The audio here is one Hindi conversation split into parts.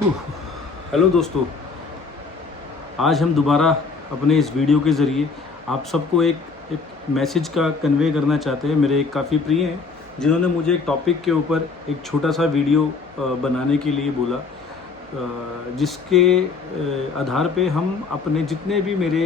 हेलो दोस्तों, आज हम दोबारा अपने इस वीडियो के ज़रिए आप सबको एक मैसेज का कन्वे करना चाहते हैं। मेरे एक काफ़ी प्रिय हैं जिन्होंने मुझे एक टॉपिक के ऊपर एक छोटा सा वीडियो बनाने के लिए बोला, जिसके आधार पे हम अपने जितने भी मेरे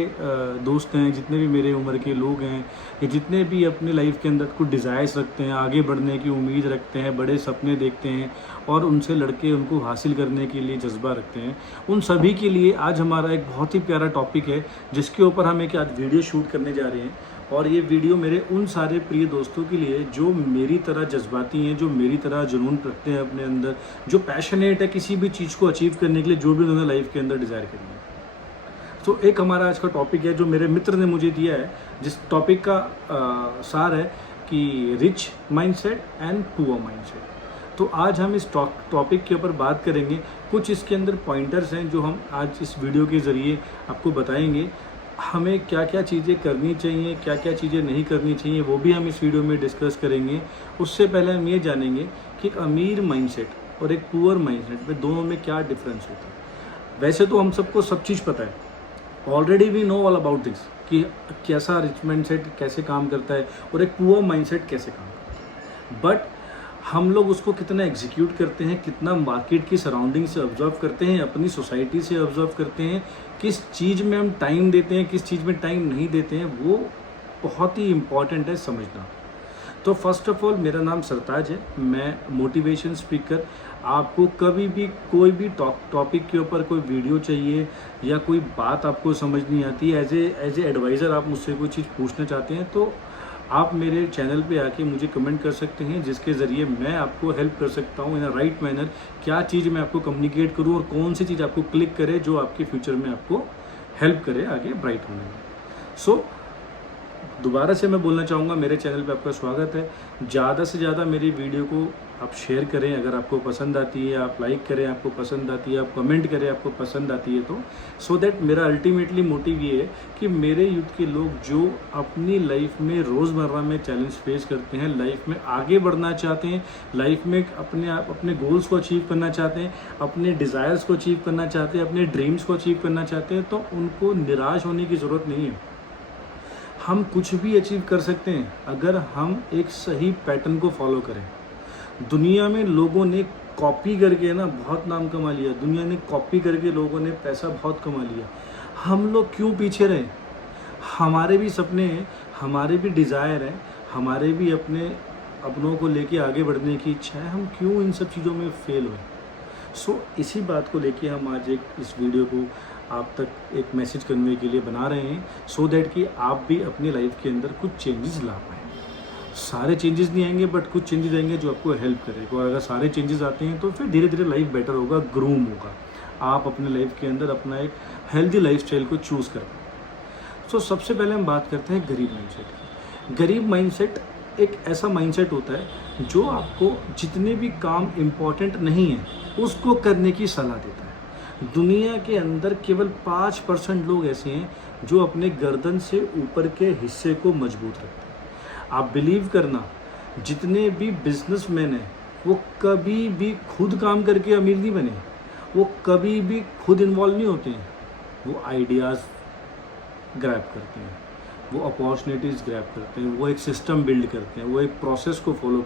दोस्त हैं, जितने भी मेरे उम्र के लोग हैं, या जितने भी अपने लाइफ के अंदर कुछ डिज़ायर्स रखते हैं, आगे बढ़ने की उम्मीद रखते हैं, बड़े सपने देखते हैं और उनसे लड़के उनको हासिल करने के लिए जज्बा रखते हैं, उन सभी के लिए आज हमारा एक बहुत ही प्यारा टॉपिक है जिसके ऊपर हम एक आज वीडियो शूट करने जा रहे हैं। और ये वीडियो मेरे उन सारे प्रिय दोस्तों के लिए जो मेरी तरह जज्बाती हैं, जो मेरी तरह जुनून रखते हैं अपने अंदर, जो पैशनेट है किसी भी चीज़ को अचीव करने के लिए, जो भी उन्होंने लाइफ के अंदर डिज़ायर करनी है। तो एक हमारा आज का टॉपिक है जो मेरे मित्र ने मुझे दिया है, जिस टॉपिक का सार है कि rich mindset and poor mindset. तो आज हम इस टॉपिक के ऊपर बात करेंगे। कुछ इसके अंदर पॉइंटर्स हैं जो हम आज इस वीडियो के ज़रिए आपको बताएंगे। हमें क्या क्या चीज़ें करनी चाहिए, क्या क्या चीज़ें नहीं करनी चाहिए, वो भी हम इस वीडियो में डिस्कस करेंगे। उससे पहले हम ये जानेंगे कि एक अमीर माइंडसेट और एक पुअर माइंडसेट में दोनों में क्या डिफरेंस होता है। वैसे तो हम सबको सब चीज़ पता है, already we know all about this कि कैसा रिच माइंडसेट कैसे काम करता है और एक पुअर माइंडसेट कैसे काम करता है। बट हम लोग उसको कितना एग्जीक्यूट करते हैं, कितना मार्केट की सराउंडिंग से ऑब्जर्व करते हैं, अपनी सोसाइटी से ऑब्जर्व करते हैं, किस चीज़ में हम टाइम देते हैं, किस चीज़ में टाइम नहीं देते हैं, वो बहुत ही इम्पॉर्टेंट है समझना। तो फर्स्ट ऑफ ऑल, मेरा नाम सरताज है, मैं मोटिवेशन स्पीकर। आपको कभी भी कोई भी टॉपिक के ऊपर कोई वीडियो चाहिए या कोई बात आपको समझ नहीं आती, एज ए एडवाइज़र आप मुझसे कोई चीज़ पूछना चाहते हैं, तो आप मेरे चैनल पे आके मुझे कमेंट कर सकते हैं, जिसके ज़रिए मैं आपको हेल्प कर सकता हूँ इन अ राइट मैनर। क्या चीज़ मैं आपको कम्युनिकेट करूँ और कौन सी चीज़ आपको क्लिक करे जो आपके फ्यूचर में आपको हेल्प करे आगे ब्राइट होने में। सो दोबारा से मैं बोलना चाहूँगा, मेरे चैनल पे आपका स्वागत है। ज़्यादा से ज़्यादा मेरी वीडियो को आप शेयर करें, अगर आपको पसंद आती है आप लाइक करें, आपको पसंद आती है आप कमेंट करें, आपको पसंद आती है तो, सो दैट मेरा अल्टीमेटली मोटिव ये है कि मेरे यूथ के लोग जो अपनी लाइफ में रोज़मर्रा में चैलेंज फेस करते हैं, लाइफ में आगे बढ़ना चाहते हैं, लाइफ में अपने गोल्स को अचीव करना चाहते हैं, अपने डिज़ायर्स को अचीव करना चाहते हैं, अपने ड्रीम्स को अचीव करना चाहते हैं, तो उनको निराश होने की ज़रूरत नहीं है। हम कुछ भी अचीव कर सकते हैं अगर हम एक सही पैटर्न को फॉलो करें। दुनिया में लोगों ने कॉपी करके ना बहुत नाम कमा लिया, दुनिया ने कॉपी करके लोगों ने पैसा बहुत कमा लिया। हम लोग क्यों पीछे रहे? हमारे भी सपने हैं, हमारे भी डिज़ायर हैं, हमारे भी अपनों को लेके आगे बढ़ने की इच्छा है, हम क्यों इन सब चीज़ों में फेल हुए? सो इसी बात को लेके हम आज इस वीडियो को आप तक एक मैसेज करने के लिए बना रहे हैं, सो दैट कि आप भी अपनी लाइफ के अंदर कुछ चेंजेस ला पाएँ। सारे चेंजेस नहीं आएंगे बट कुछ चेंजेस आएंगे जो आपको हेल्प करेगा, और अगर सारे चेंजेस आते हैं तो फिर धीरे धीरे लाइफ बेटर होगा, ग्रूम होगा, आप अपने लाइफ के अंदर अपना एक हेल्दी लाइफस्टाइल को चूज़ कर पाएँ। सो सबसे पहले हम बात करते हैं गरीब माइंडसेट की। गरीब माइंडसेट एक ऐसा माइंडसेट होता है जो आपको जितने भी काम इम्पॉर्टेंट नहीं है उसको करने की सलाह देता है। दुनिया के अंदर केवल 5% लोग ऐसे हैं जो अपने गर्दन से ऊपर के हिस्से को मजबूत रखते हैं। आप बिलीव करना, जितने भी बिजनेसमैन हैं वो कभी भी खुद काम करके अमीर नहीं बने, वो कभी भी खुद इन्वॉल्व नहीं होते हैं। वो आइडियाज़ ग्रैब करते हैं, वो अपॉर्चुनिटीज़ ग्रैब करते हैं, वो एक सिस्टम बिल्ड करते हैं, वो एक प्रोसेस को फॉलो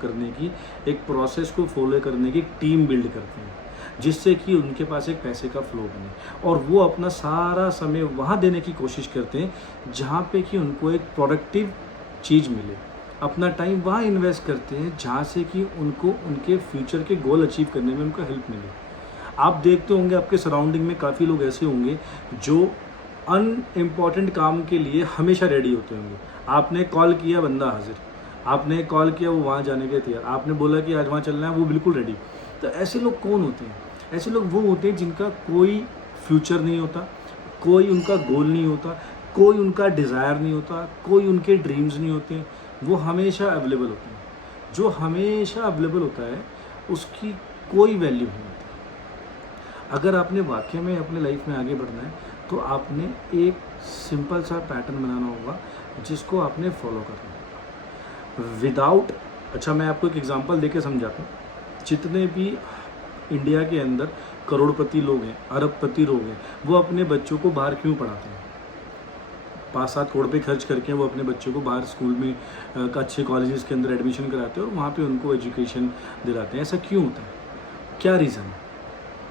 करने की टीम बिल्ड करते हैं, जिससे कि उनके पास एक पैसे का फ्लो बने, और वो अपना सारा समय वहाँ देने की कोशिश करते हैं जहाँ पे कि उनको एक प्रोडक्टिव चीज़ मिले। अपना टाइम वहाँ इन्वेस्ट करते हैं जहाँ से कि उनको उनके फ्यूचर के गोल अचीव करने में उनको हेल्प मिले। आप देखते होंगे आपके सराउंडिंग में काफ़ी लोग ऐसे होंगे जो अनइम्पॉर्टेंट काम के लिए हमेशा रेडी होते होंगे। आपने कॉल किया, बंदा हाजिर, आपने कॉल किया, वो वहाँ जाने के लिए तैयार, आपने बोला कि आज वहाँ चलना है, वो बिल्कुल रेडी। तो ऐसे लोग कौन होते हैं? ऐसे लोग वो होते हैं जिनका कोई फ्यूचर नहीं होता, कोई उनका गोल नहीं होता, कोई उनका डिज़ायर नहीं होता, कोई उनके ड्रीम्स नहीं होते। वो हमेशा अवेलेबल होते हैं। जो हमेशा अवेलेबल होता है उसकी कोई वैल्यू नहीं होती। अगर आपने वाकई में अपने लाइफ में आगे बढ़ना है तो आपने एक सिंपल सा पैटर्न बनाना होगा जिसको आपने फॉलो करना होगा विदाउट। अच्छा, मैं आपको एक एग्जांपल देके समझाता हूँ। जितने भी इंडिया के अंदर करोड़पति लोग हैं, अरबपति लोग हैं, वो अपने बच्चों को बाहर क्यों पढ़ाते हैं? 5-7 करोड़ पे खर्च करके वो अपने बच्चों को बाहर स्कूल में अच्छे कॉलेजेस के अंदर एडमिशन कराते हैं और वहाँ पे उनको एजुकेशन दिलाते हैं। ऐसा क्यों होता है? क्या रीज़न है?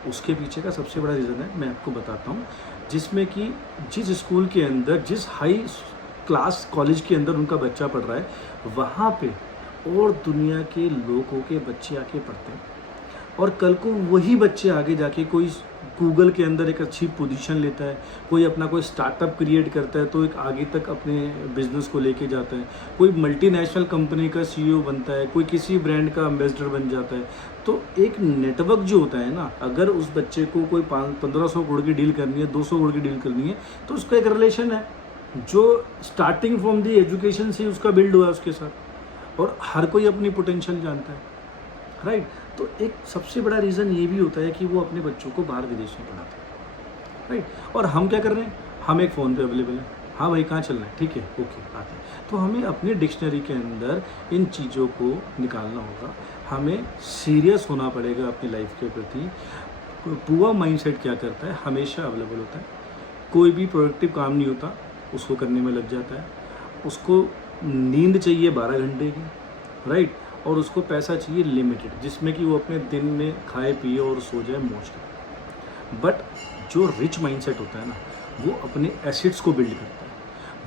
उसके पीछे का सबसे बड़ा रीज़न है, मैं आपको बताता हूँ, जिसमें कि जिस स्कूल के अंदर, जिस हाई क्लास कॉलेज के अंदर उनका बच्चा पढ़ रहा है, वहाँ पे और दुनिया के लोगों के बच्चे आके पढ़ते हैं और कल को वही बच्चे आगे जाके कोई गूगल के अंदर एक अच्छी पोजीशन लेता है, कोई अपना कोई स्टार्टअप क्रिएट करता है तो एक आगे तक अपने बिजनेस को लेके जाता है, कोई मल्टीनेशनल कंपनी का सीईओ बनता है, कोई किसी ब्रांड का एम्बेसडर बन जाता है। तो एक नेटवर्क जो होता है ना, अगर उस बच्चे को कोई 1500 करोड़ की डील करनी है, 200 करोड़ की डील करनी है, तो उसका एक रिलेशन है जो स्टार्टिंग फ्रॉम दी एजुकेशन से उसका बिल्ड हुआ है उसके साथ, और हर कोई अपनी पोटेंशियल जानता है, राइट। तो एक सबसे बड़ा रीज़न ये भी होता है कि वो अपने बच्चों को बाहर विदेश में पढ़ाते हैं, राइट। और हम क्या कर रहे हैं? हम एक फ़ोन पे अवेलेबल है, हाँ भाई कहाँ चलना है, ठीक है, ओके आते हैं। तो हमें अपनी डिक्शनरी के अंदर इन चीज़ों को निकालना होगा, हमें सीरियस होना पड़ेगा अपनी लाइफ के प्रति। पूरा माइंडसेट क्या करता है? हमेशा अवेलेबल होता है, कोई भी प्रोडक्टिव काम नहीं होता उसको करने में लग जाता है, उसको नींद चाहिए 12 घंटे की, राइट, और उसको पैसा चाहिए लिमिटेड, जिसमें कि वो अपने दिन में खाए पिए और सो जाए मौज करे। बट जो रिच माइंडसेट होता है ना, वो अपने एसेट्स को बिल्ड करता है,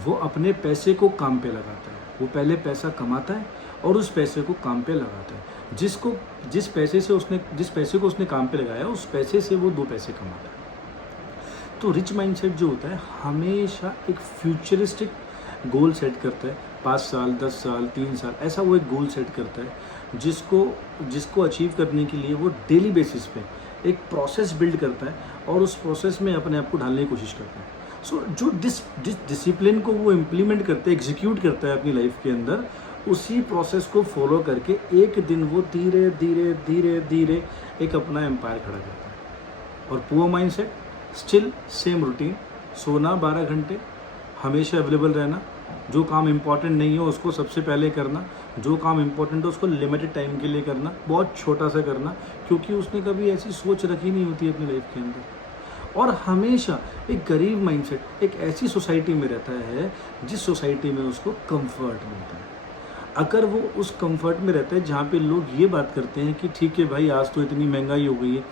वो अपने पैसे को काम पे लगाता है, वो पहले पैसा कमाता है और उस पैसे को काम पे लगाता है। जिस पैसे को उसने काम पे लगाया, उस पैसे से वो 2 पैसे कमाता है। तो रिच माइंडसेट जो होता है हमेशा एक फ्यूचरिस्टिक गोल सेट करता है, 5 साल, 10 साल, 3 साल, ऐसा वो एक गोल सेट करता है जिसको अचीव करने के लिए वो डेली बेसिस पे एक प्रोसेस बिल्ड करता है और उस प्रोसेस में अपने आप को ढालने की कोशिश करता है। सो जो डिसिप्लिन को वो इम्प्लीमेंट करता है, एग्जीक्यूट करता है अपनी लाइफ के अंदर, उसी प्रोसेस को फॉलो करके एक दिन वो धीरे धीरे धीरे धीरे एक अपना एम्पायर खड़ा करता है। और poor mindset still same routine, सोना 12 घंटे, हमेशा अवेलेबल रहना, जो काम इम्पॉर्टेंट नहीं हो उसको सबसे पहले करना, जो काम इम्पॉर्टेंट हो उसको लिमिटेड टाइम के लिए करना, बहुत छोटा सा करना, क्योंकि उसने कभी ऐसी सोच रखी नहीं होती अपनी लाइफ के अंदर। और हमेशा एक गरीब माइंडसेट एक ऐसी सोसाइटी में रहता है जिस सोसाइटी में उसको कंफर्ट मिलता है। अगर वो उस कंफर्ट में रहता है जहाँ पे लोग ये बात करते हैं कि ठीक है भाई, आज तो इतनी महंगाई हो गई है,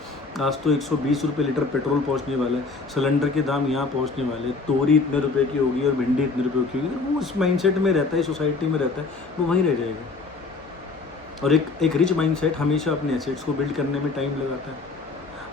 आज तो 120 रुपये लीटर पेट्रोल पहुँचने वाला है, सिलेंडर के दाम यहाँ पहुँचने वाले हैं, तोरी इतने रुपए की होगी और भिंडी इतने रुपये की होगी, वो उस माइंडसेट में रहता है, सोसाइटी में रहता है, वो वहीं रह जाएगा। और एक रिच माइंडसेट हमेशा अपने एसेट्स को बिल्ड करने में टाइम लगाता है,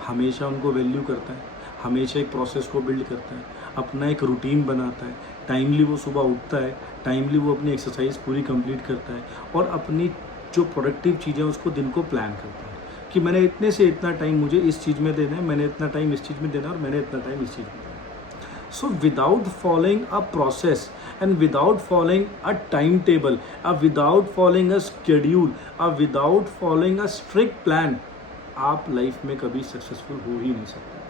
हमेशा उनको वैल्यू करता है, हमेशा एक प्रोसेस को बिल्ड करता है, अपना एक रूटीन बनाता है, टाइमली वो सुबह उठता है, टाइमली वो अपनी एक्सरसाइज पूरी कंप्लीट करता है और अपनी जो प्रोडक्टिव चीज़ें उसको दिन को प्लान करता है कि मैंने इतने से इतना टाइम मुझे इस चीज़ में देना है, मैंने इतना टाइम इस चीज़ में देना है और मैंने इतना टाइम इस चीज़ में देना है। So without following a process and without following a timetable, without following a schedule, without following a strict plan, आप लाइफ में कभी सक्सेसफुल हो ही नहीं सकते।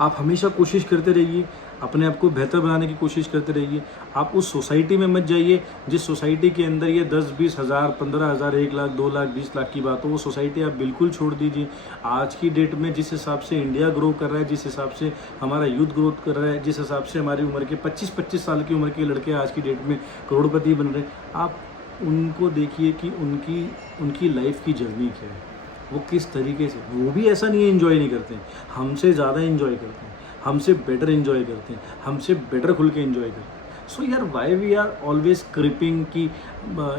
आप हमेशा कोशिश करते रहिए, अपने आप को बेहतर बनाने की कोशिश करते रहिए। आप उस सोसाइटी में मत जाइए जिस सोसाइटी के अंदर ये 10-20 हज़ार, 15 हज़ार, 1 लाख, 2 लाख, 20 लाख की बात हो, वो सोसाइटी आप बिल्कुल छोड़ दीजिए। आज की डेट में जिस हिसाब से इंडिया ग्रो कर रहा है, जिस हिसाब से हमारा यूथ ग्रोथ कर रहा है, जिस हिसाब से हमारी उम्र के 25-25 साल की उम्र के लड़के आज की डेट में करोड़पति बन रहे हैं, आप उनको देखिए कि उनकी लाइफ की जर्नी क्या है, वो किस तरीके से, वो भी ऐसा नहीं एंजॉय नहीं करते हैं, हमसे ज़्यादा एंजॉय करते हैं, हमसे बेटर एंजॉय करते हैं, हमसे बेटर खुल के एंजॉय करते हैं। सो यार, why we are always creeping कि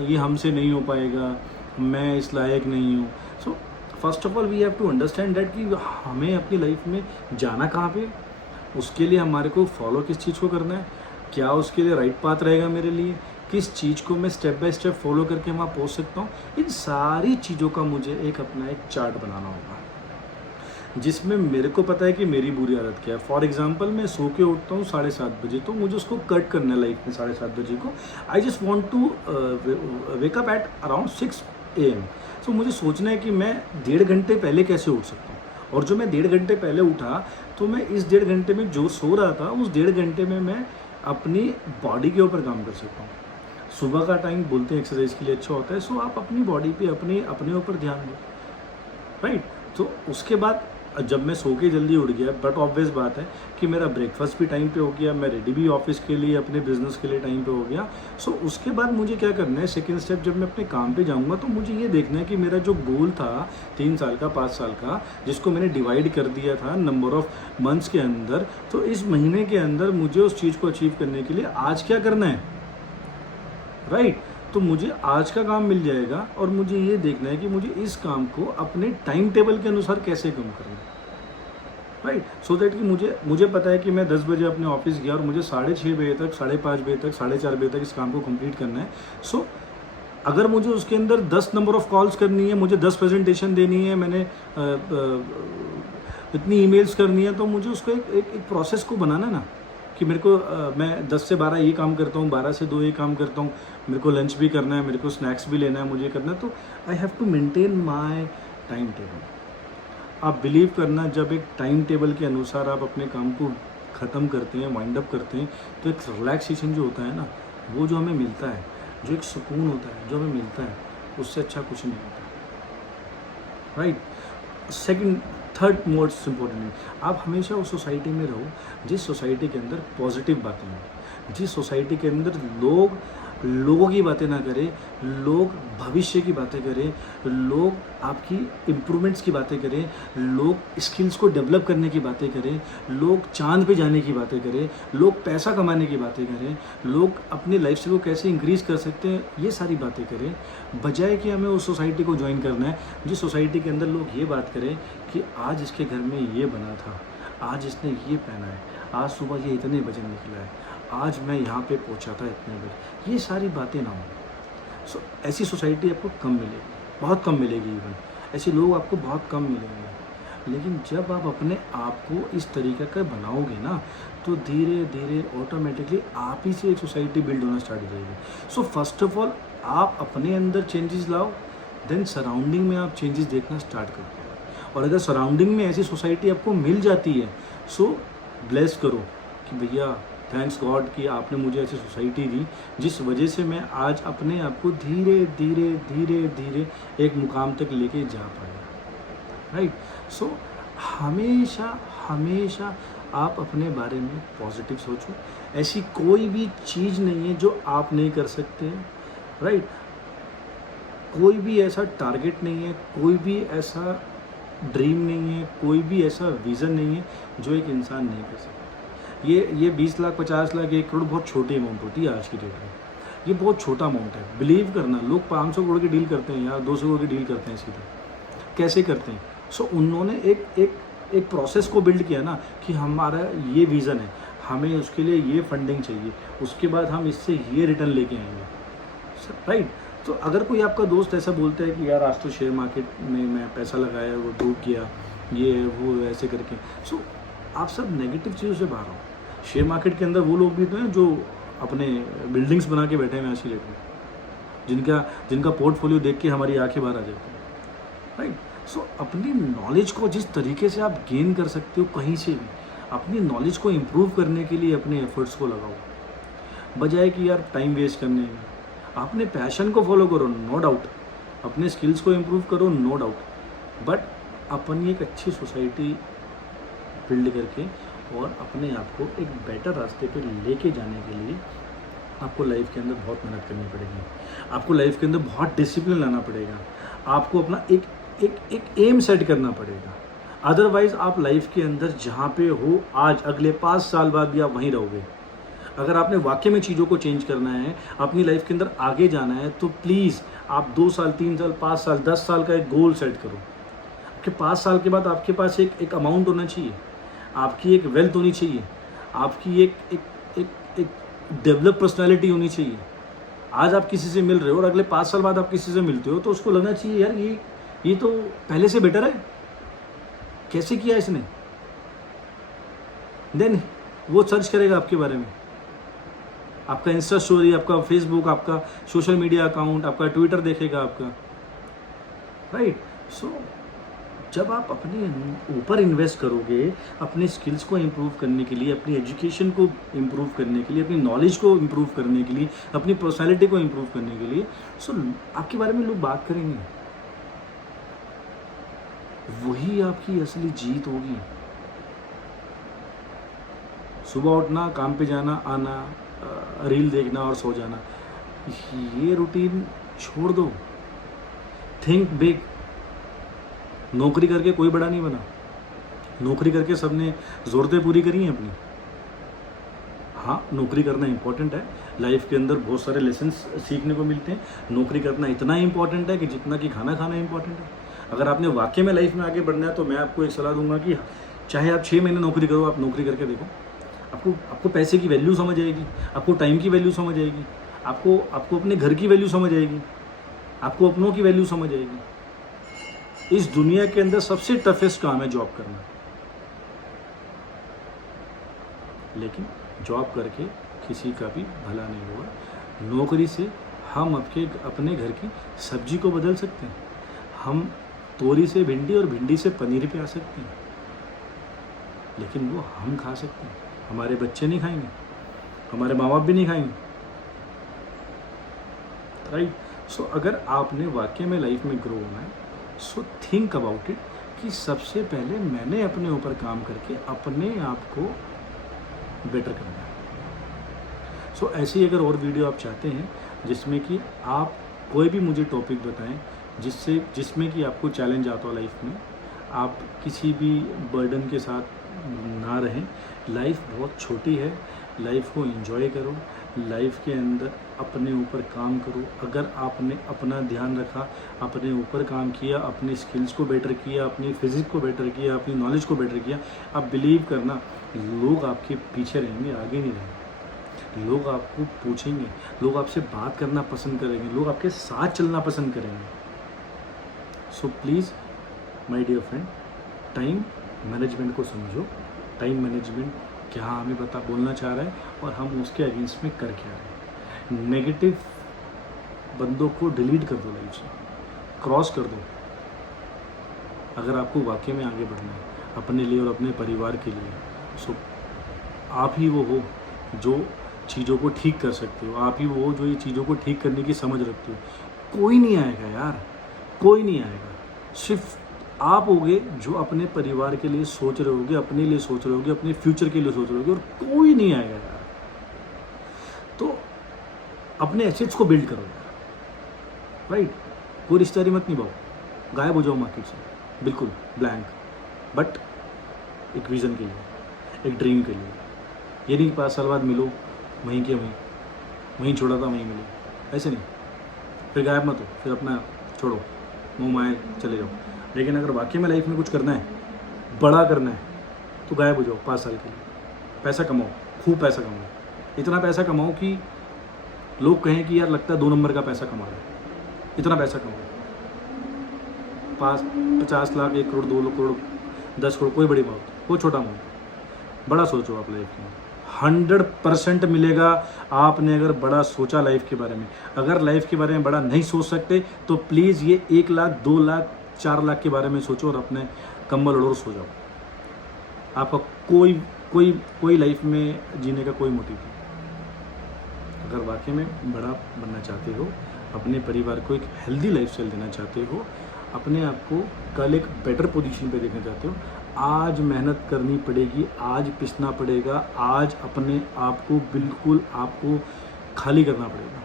ये हमसे नहीं हो पाएगा, मैं इस लायक नहीं हूँ। So first of all we have to understand that कि हमें अपनी लाइफ में जाना कहाँ पे, उसके लिए हमारे को फॉलो किस चीज़ को करना है, क्या उसके लिए राइट पाथ रहेगा मेरे लिए, किस चीज़ को मैं स्टेप बाय स्टेप फॉलो करके वहाँ पहुँच सकता हूँ। इन सारी चीज़ों का मुझे एक अपना एक चार्ट बनाना होगा जिसमें मेरे को पता है कि मेरी बुरी आदत क्या है। फॉर एग्जांपल, मैं सो के उठता हूँ 7:30 बजे, तो मुझे उसको कट करना है लाइफ में 7:30 बजे को। I just want to wake up at around 6 AM। So मुझे सोचना है कि मैं 1.5 घंटे पहले कैसे उठ सकता हूँ, और जो मैं 1.5 घंटे पहले उठा तो मैं इस 1.5 घंटे में जो सो रहा था उस 1.5 घंटे में मैं अपनी बॉडी के ऊपर काम कर सकता हूँ। सुबह का टाइम बोलते हैं एक्सरसाइज के लिए अच्छा होता है, सो आप अपनी बॉडी पे अपने ऊपर ध्यान दो, राइट। तो उसके बाद जब मैं सो के जल्दी उठ गया, बट ऑब्वियस बात है कि मेरा ब्रेकफास्ट भी टाइम पे हो गया, मैं रेडी भी ऑफिस के लिए, अपने बिजनेस के लिए टाइम पे हो गया। सो उसके बाद मुझे क्या करना है, सेकेंड स्टेप, जब मैं अपने काम पे जाऊंगा तो मुझे ये देखना है कि मेरा जो गोल था 3 साल का, 5 साल का, जिसको मैंने डिवाइड कर दिया था नंबर ऑफ मंथ्स के अंदर, तो इस महीने के अंदर मुझे उस चीज़ को अचीव करने के लिए आज क्या करना है, राइट। तो मुझे आज का काम मिल जाएगा और मुझे ये देखना है कि मुझे इस काम को अपने टाइम टेबल के अनुसार कैसे कम करना है, राइट। सो दैट कि मुझे पता है कि मैं 10 बजे अपने ऑफिस गया और मुझे 6:30 बजे तक, 5:30 बजे तक, 4:30 बजे तक इस काम को कंप्लीट करना है। सो अगर मुझे उसके अंदर 10 नंबर ऑफ कॉल्स करनी है, मुझे 10 प्रेजेंटेशन देनी है, मैंने इतनी ईमेल्स करनी है, तो मुझे उसको एक प्रोसेस को बनाना है ना, कि मेरे को मैं 10 से 12 ये काम करता हूँ, 12 से 2 ये काम करता हूँ, मेरे को लंच भी करना है, मेरे को स्नैक्स भी लेना है, मुझे करना है। तो I have to maintain my time table. आप बिलीव करना, जब एक टाइम टेबल के अनुसार आप अपने काम को ख़त्म करते हैं, वाइंड अप करते हैं, तो एक रिलैक्सेशन जो होता है ना, वो जो हमें मिलता है, जो एक सुकून होता है जो हमें मिलता है, उससे अच्छा कुछ नहीं होता, right. Second, third most important, आप हमेशा उस सोसाइटी में रहो जिस सोसाइटी के अंदर पॉजिटिव बातें हों, जिस सोसाइटी के अंदर लोगों की बातें ना करें, लोग भविष्य की बातें करें, लोग आपकी इम्प्रूवमेंट्स की बातें करें, लोग स्किल्स को डेवलप करने की बातें करें, लोग चांद पे जाने की बातें करें, लोग पैसा कमाने की बातें करें, लोग अपने लाइफ स्टाइल को कैसे इंक्रीज़ कर सकते हैं, ये सारी बातें करें, बजाय कि हमें उस सोसाइटी को ज्वाइन करना है जिस सोसाइटी के अंदर लोग ये बात करें कि आज इसके घर में ये बना था, आज इसने ये पहना है, आज सुबह ये इतने बजे निकला है, आज मैं यहाँ पे पहुँचा था इतने बजे। ये सारी बातें ना हो। सो ऐसी सोसाइटी आपको कम मिलेगी, बहुत कम मिलेगी, इवन ऐसे लोग आपको बहुत कम मिलेंगे। लेकिन जब आप अपने आप को इस तरीके का बनाओगे ना, तो धीरे धीरे ऑटोमेटिकली आप ही से एक सोसाइटी बिल्ड होना स्टार्ट हो जाएगी। सो फर्स्ट ऑफ ऑल आप अपने अंदर चेंजेस लाओ, देन सराउंडिंग में आप चेंजेस देखना स्टार्ट करते हो। और अगर सराउंडिंग में ऐसी सोसाइटी आपको मिल जाती है, सो ब्लेस करो कि भैया थैंक्स गॉड कि आपने मुझे ऐसी सोसाइटी दी जिस वजह से मैं आज अपने आप को धीरे धीरे धीरे धीरे एक मुकाम तक लेके जा पाया, राइट। सो हमेशा हमेशा आप अपने बारे में पॉजिटिव सोचो। ऐसी कोई भी चीज़ नहीं है जो आप नहीं कर सकते, राइट। कोई भी ऐसा टारगेट नहीं है, कोई भी ऐसा ड्रीम नहीं है, कोई भी ऐसा विज़न नहीं है जो एक इंसान नहीं कर सकता। ये 20 लाख, 50 लाख, 1 करोड़ बहुत छोटी अमाउंट होती है आज की डेट में। ये बहुत छोटा अमाउंट है, बिलीव करना। लोग 500 करोड़ की डील करते हैं यार, 200 करोड़ की डील करते हैं सीधे। कैसे करते हैं? सो उन्होंने एक प्रोसेस को बिल्ड किया ना कि हमारा ये विज़न है, हमें उसके लिए ये फंडिंग चाहिए, उसके बाद हम इससे ये रिटर्न लेके आएंगे, राइट। तो अगर कोई आपका दोस्त ऐसा बोलता है कि यार आज तो शेयर मार्केट में मैं पैसा लगाया, वो डूब गया, ये वो ऐसे करके, सो आप सब नेगेटिव चीज़ों से बाहर हो। शेयर मार्केट के अंदर वो लोग भी तो हैं जो अपने बिल्डिंग्स बना के बैठे हैं आज की डेट में, जिनका पोर्टफोलियो देख के हमारी आंखें बाहर आ जाती हैं, राइट। सो अपनी नॉलेज को जिस तरीके से आप गेन कर सकते हो कहीं से भी, अपनी नॉलेज को इम्प्रूव करने के लिए अपने एफर्ट्स को लगाओ, बजाय कि यार टाइम वेस्ट करने में। अपने पैशन को फॉलो करो, नो डाउट, अपने स्किल्स को इम्प्रूव करो, नो डाउट, बट अपनी एक अच्छी सोसाइटी बिल्ड करके और अपने आप को एक बेटर रास्ते पे लेके जाने के लिए आपको लाइफ के अंदर बहुत मेहनत करनी पड़ेगी, आपको लाइफ के अंदर बहुत डिसिप्लिन लाना पड़ेगा, आपको अपना एक एम सेट करना पड़ेगा। अदरवाइज़ आप लाइफ के अंदर जहाँ पे हो आज, अगले 5 साल बाद भी आप वहीं रहोगे। अगर आपने वाकई में चीज़ों को चेंज करना है, अपनी लाइफ के अंदर आगे जाना है, तो प्लीज़ आप 2 साल, 3 साल, 5 साल, 10 साल का एक गोल सेट करो। आपके 5 साल के बाद आपके पास एक अमाउंट होना चाहिए, आपकी एक वेल्थ होनी चाहिए, आपकी एक डेवलप पर्सनालिटी होनी चाहिए। आज आप किसी से मिल रहे हो और अगले 5 साल बाद आप किसी से मिलते हो तो उसको लगना चाहिए यार ये तो पहले से बेटर है, कैसे किया इसने। देन वो सर्च करेगा आपके बारे में, आपका इंस्टा स्टोरी, आपका फेसबुक, आपका सोशल मीडिया अकाउंट, आपका ट्विटर देखेगा आपका, राइट। सो जब आप अपने ऊपर इन्वेस्ट करोगे, अपने स्किल्स को इम्प्रूव करने के लिए, अपनी एजुकेशन को इम्प्रूव करने के लिए, अपनी नॉलेज को इम्प्रूव करने के लिए, अपनी पर्सनैलिटी को इम्प्रूव करने के लिए, सो आपके बारे में लोग बात करेंगे, वही आपकी असली जीत होगी। सुबह उठना, काम पे जाना, आना, रील देखना और सो जाना, ये रूटीन छोड़ दो। Think big. नौकरी करके कोई बड़ा नहीं बना। नौकरी करके सबने ज़रूरतें पूरी करी हैं अपनी। हाँ, नौकरी करना इम्पोर्टेंट है, लाइफ के अंदर बहुत सारे लेसन्स सीखने को मिलते हैं। नौकरी करना इतना इम्पोर्टेंट है कि जितना कि खाना खाना इम्पोर्टेंट है। अगर आपने वाकई में लाइफ में आगे बढ़ना है तो मैं आपको एक सलाह दूंगा कि चाहे आप 6 महीने नौकरी करो, आप नौकरी करके देखो। आपको पैसे की वैल्यू समझ आएगी, आपको टाइम की वैल्यू समझ आएगी, आपको अपने घर की वैल्यू समझ आएगी, आपको अपनों की वैल्यू समझ आएगी। इस दुनिया के अंदर सबसे टफेस्ट काम है जॉब करना, लेकिन जॉब करके किसी का भी भला नहीं हुआ। नौकरी से हम अपने घर की सब्जी को बदल सकते हैं। हम तोरी से भिंडी और भिंडी से पनीर पे आ सकते हैं, लेकिन वो हम खा सकते हैं, हमारे बच्चे नहीं खाएंगे, हमारे माँ बाप भी नहीं खाएंगे, राइट। सो अगर आपने वाकई में लाइफ में ग्रो होना है, सो थिंक अबाउट इट कि सबसे पहले मैंने अपने ऊपर काम करके अपने आप को बेटर करना है। सो ऐसी अगर और वीडियो आप चाहते हैं जिसमें कि आप कोई भी मुझे टॉपिक बताएं जिसमें कि आपको चैलेंज आता हो लाइफ में, आप किसी भी बर्डन के साथ ना रहें। लाइफ बहुत छोटी है, लाइफ को एंजॉय करो, लाइफ के अंदर अपने ऊपर काम करो। अगर आपने अपना ध्यान रखा, अपने ऊपर काम किया, अपनी स्किल्स को बेटर किया, अपनी फिजिक्स को बेटर किया, अपनी नॉलेज को बेटर किया, आप बिलीव करना लोग आपके पीछे रहेंगे, आगे नहीं रहेंगे। लोग आपको पूछेंगे, लोग आपसे बात करना पसंद करेंगे, लोग आपके साथ चलना पसंद करेंगे। So please my dear friend, time management को समझो। टाइम मैनेजमेंट क्या हमें बोलना चाह रहा है और हम उसके अगेंस्ट में कर क्या रहे हैं। नेगेटिव बंदों को डिलीट कर दो, लाइफ से क्रॉस कर दो। अगर आपको वाकई में आगे बढ़ना है अपने लिए और अपने परिवार के लिए, सो आप ही वो हो जो चीज़ों को ठीक कर सकते हो, आप ही वो हो जो ये चीज़ों को ठीक करने की समझ रखते हो। कोई नहीं आएगा यार, कोई नहीं आएगा, सिर्फ आप होगे जो अपने परिवार के लिए सोच रहे होगे, अपने लिए सोच रहे होगे, अपने फ्यूचर के लिए सोच रहे होगे, और कोई नहीं आएगा यार। तो अपने एसेट्स को बिल्ड करो यार, राइट। कोई रिश्तेदारी मत निभाओ, गायब हो जाओ मार्केट से बिल्कुल ब्लैंक, बट एक विज़न के लिए, एक ड्रीम के लिए। ये नहीं 5 साल बाद मिलो वहीं के वहीं छोड़ा था वहीं मिलो, ऐसे नहीं। फिर गायब मत हो, फिर अपना छोड़ो, मुँह माए चले जाओ। लेकिन अगर वाकई में लाइफ में कुछ करना है, बड़ा करना है, तो गायब हो जाओ 5 साल के लिए। पैसा कमाओ, खूब पैसा कमाओ, इतना पैसा कमाओ कि लोग कहें कि यार लगता है 2 नंबर का पैसा कमा रहा है। इतना पैसा कमाओ, 50 लाख, 1 करोड़, 2 करोड़, 10 करोड़, कोई बड़ी बात, कोई छोटा अमाउंट। बड़ा सोचो आप लाइफ में, 100% मिलेगा आपने अगर बड़ा सोचा लाइफ के बारे में। अगर लाइफ के बारे में बड़ा नहीं सोच सकते तो प्लीज़ ये 1 लाख, 2 लाख, 4 लाख के बारे में सोचो और अपने कंबल ओढ़ो सो जाओ। आपका कोई लाइफ में जीने का कोई मोटिव नहीं। अगर वाकई में बड़ा बनना चाहते हो, अपने परिवार को एक हेल्दी लाइफस्टाइल देना चाहते हो, अपने आप को कल एक बेटर पोजीशन पे देखना चाहते हो, आज मेहनत करनी पड़ेगी, आज पिसना पड़ेगा, आज अपने आप को बिल्कुल आपको खाली करना पड़ेगा।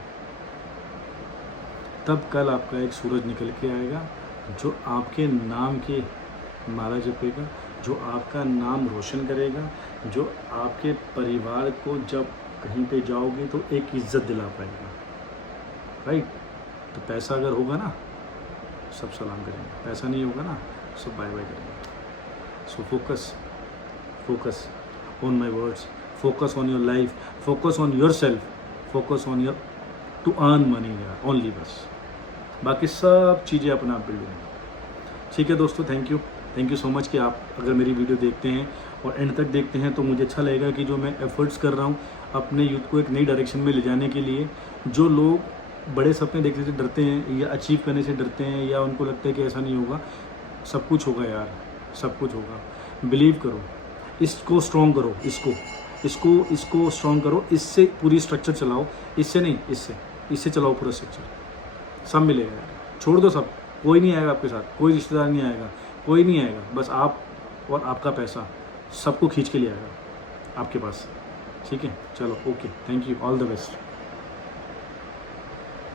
तब कल आपका एक सूरज निकल के आएगा जो आपके नाम के माला जपेगा, जो आपका नाम रोशन करेगा, जो आपके परिवार को जब कहीं पे जाओगे तो एक इज्जत दिला पाएगा, राइट। तो पैसा अगर होगा ना सब सलाम करेंगे, पैसा नहीं होगा ना सब बाय बाय करेंगे। So focus on my words, focus on your life, focus on yourself, focus on your to earn money only, बस बाकी सब चीज़ें अपने आप बिल्ड होंगी। ठीक है दोस्तों, थैंक यू सो मच कि आप अगर मेरी वीडियो देखते हैं और एंड तक देखते हैं तो मुझे अच्छा लगेगा कि जो मैं एफर्ट्स कर रहा हूँ अपने यूथ को एक नई डायरेक्शन में ले जाने के लिए। जो लोग बड़े सपने देखने से डरते हैं या अचीव करने से डरते हैं या उनको लगता है कि ऐसा नहीं होगा, सब कुछ होगा यार, सब कुछ होगा। बिलीव करो, इसको स्ट्रॉन्ग करो, इसको स्ट्रॉन्ग करो, इससे पूरी स्ट्रक्चर चलाओ, इससे नहीं, इससे चलाओ पूरा स्ट्रक्चर, सब मिलेगा यार। छोड़ दो सब, कोई नहीं आएगा आपके साथ, कोई रिश्तेदार नहीं आएगा, कोई नहीं आएगा, बस आप और आपका पैसा सबको खींच के ले आएगा आपके पास। ठीक है, चलो okay, thank you, all the best.